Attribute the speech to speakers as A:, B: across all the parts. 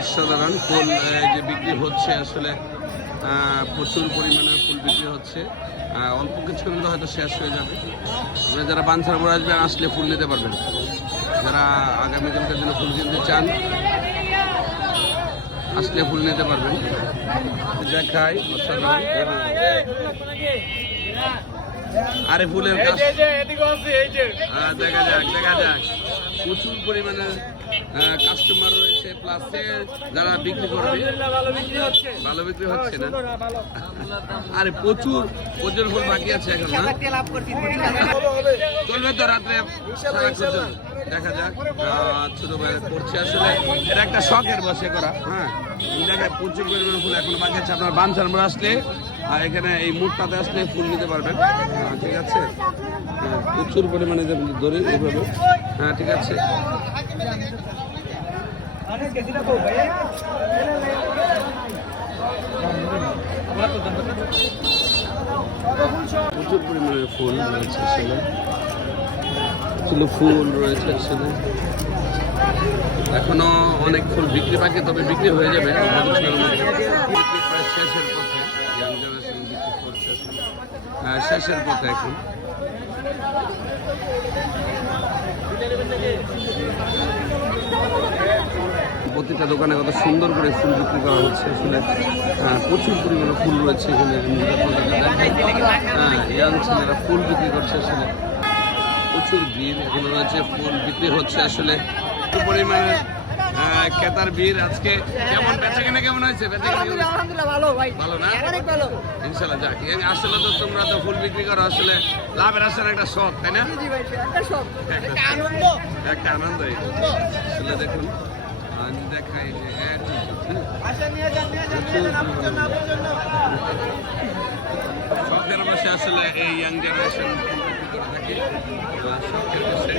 A: অসাধারণ ফুল যে বিক্রি হচ্ছে আসলে প্রচুর পরিমাণে ফুল বিক্রি হচ্ছে। অল্প কিছুক্ষণ মধ্যে হয়তো শেষ হয়ে যাবে। আপনারা যারা বাঞ্ছার মোড় আসবেন আসলে ফুল নিতে পারবেন। যারা আগামীকালকের জন্য ফুল কিনতে চান আসলে ফুল নিতে পারবেন। দেখাই আরে ফুলের গাছ। দেখা যাক দেখা যাক। প্রচুর পরিমাণে কাস্টমার রয়েছে প্লাস যারা বিক্রি করবে ভালো বিক্রি হচ্ছে না। আরে প্রচুর প্রচুর ফুল বাকি আছে এখন না? চলবে তো রাত্রে দেখা যাক ছোট ভাই করছে আসলে। এটা একটা শখের বসে করা হ্যাঁ। দেখা প্রচুর পরিমাণে ফুল এখনও বাকি আছে। আপনার বানসার মোড় আসলে আর এখানে এই মুখটাতে আসলে ফুল নিতে পারবেন। আহ, ঠিক আছে? হ্যাঁ, প্রচুর পরিমাণে দড়ি এইভাবে। হ্যাঁ ঠিক আছে। প্রচুর পরিমাণে ফুল রয়েছে আসলে ফুল রয়েছে আসলে এখনও অনেক ফুল বিক্রি বাকি তবে বিক্রি হয়ে যাবে। শেষের পথে হ্যাঁ, শেষের পথে এখন। প্রতিটা দোকানে কত সুন্দর করে ফুল বিক্রি করা হচ্ছে। আসলে প্রচুর পরিমাণে ফুল রয়েছে এখানে। হ্যাঁ ইয়াং ছেলেরা ফুল বিক্রি করছে আসলে। প্রচুর ভিড় এখনও রয়েছে ফুল বিক্রি হচ্ছে আসলে। পরিমাণে ক্রেতার ভিড় আজকে। কেমন? বেচা কেনা কেমন হয়েছে?
B: ভালো
A: না? ইনশাল্লাহ যাক। আসলে তো তোমরা তো ফুল বিক্রি করো আসলে লাভের আসলে একটা শখ তাই না?
B: একটা আনন্দ।
A: একটা আনন্দ আসলে দেখুন দেখাই যে হ্যাঁ, শখের বসে আসলে এই ইয়াং জেনারেশন শখের বসে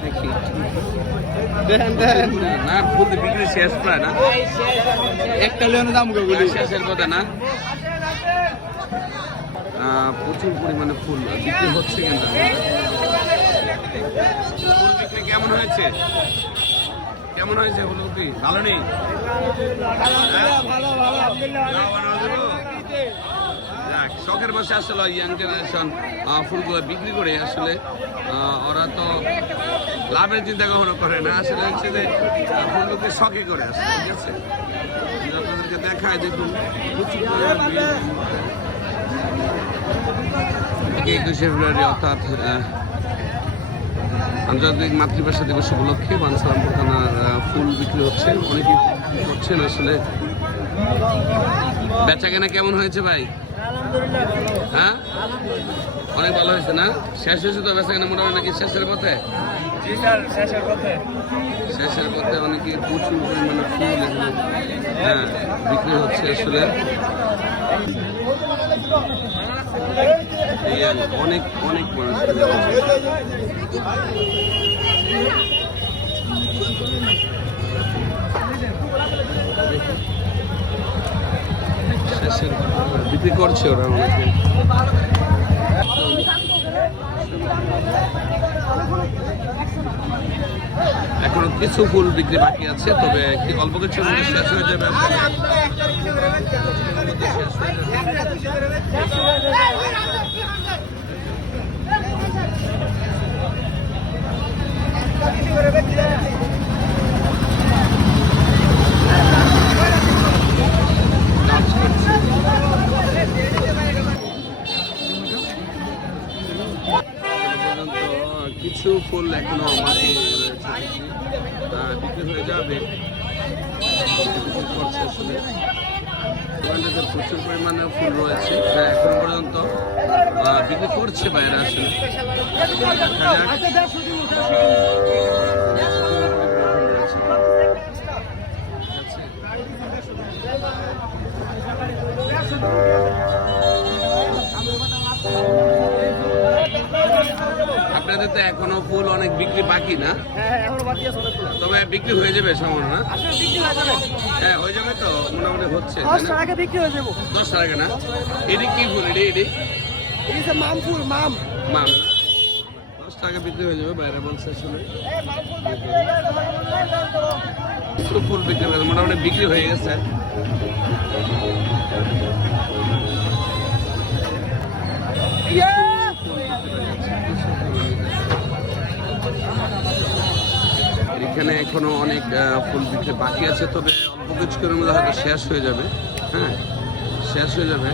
A: দেখি
B: দেন দেন
A: না ফুল বিক্রি শেষ প্রায় না
B: একটা লেনে দাম
A: শেষের কথা না? প্রচুর পরিমাণে ফুল। বিক্রি হচ্ছে কেন? ফুল বিক্রি কেমন হয়েছে? কেমন হয়েছে ফুলকপি ভালো নেই?
B: ভালো ভালো আলহামদুলিল্লাহ
A: না, বানানো যাব? যাক, শখের বসে আসলে ইয়াং জেনারেশন ফুলগুলো বিক্রি করে। আসলে ওরা তো লাভের চিন্তা কখনো করে না। আসলে হচ্ছে যে ফুলগুলোকে শখে করে আসলে ঠিক আছে? আপনাদেরকে দেখায় দেখুন একুশে ফেব্রুয়ারি, অর্থাৎ আন্তর্জাতিক মাতৃভাষা দিবস উপলক্ষে মানসালামপুর থানার ফুল বিক্রি হচ্ছে। অনেকে করছেন আসলে। বেচা কেনা কেমন হয়েছে ভাই? হ্যাঁ? অনেক ভালো হয়েছে না? শেষ হয়েছে তো বেচা কেনা মোটামুটি নাকি শেষের পথে?
B: শেষের পথে।
A: শেষের পথে অনেকে প্রচুর পরিমাণে ফুল হ্যাঁ বিক্রি হচ্ছে আসলে। অনেক অনেক মানুষ বিক্রি করছে ওরা অনেকে এখনও কিছু ফুল বিক্রি বাকি আছে তবে অল্প কিছু মধ্যে শেষ হয়ে যাবে। কাজ যাবে করছে আসলে দোকানটাতে প্রচুর পরিমাণে ফুল রয়েছে। যা এখন পর্যন্ত বিক্রি করছে বাইরে আসলে। আপনাদের তো এখনও ফুল অনেক বিক্রি বাকি না।
B: হ্যাঁ হ্যাঁ
A: তবে বিক্রি হয়ে যাবে সামান্য না।
B: হয়ে যাবে।
A: হ্যাঁ যাবে তো মোটামুটি হচ্ছে
B: দশ টাকা বিক্রি হয়ে যাব।
A: দশ টাকা না? এটি কি ফুল? এটি এটি?
B: এই মাম ফুল মাম।
A: মাম। দশ টাকা বিক্রি হয়ে যাবে বাইরে বলছে আসলে ফুল বিক্রি গেছে, মোটামুটি বিক্রি হয়ে গেছে। এখানে অনেক ফুল বিক্রি বাকি আছে, তবে অল্প কিছু করে মধ্যে হয়তো শেষ হয়ে যাবে। হ্যাঁ শেষ হয়ে যাবে।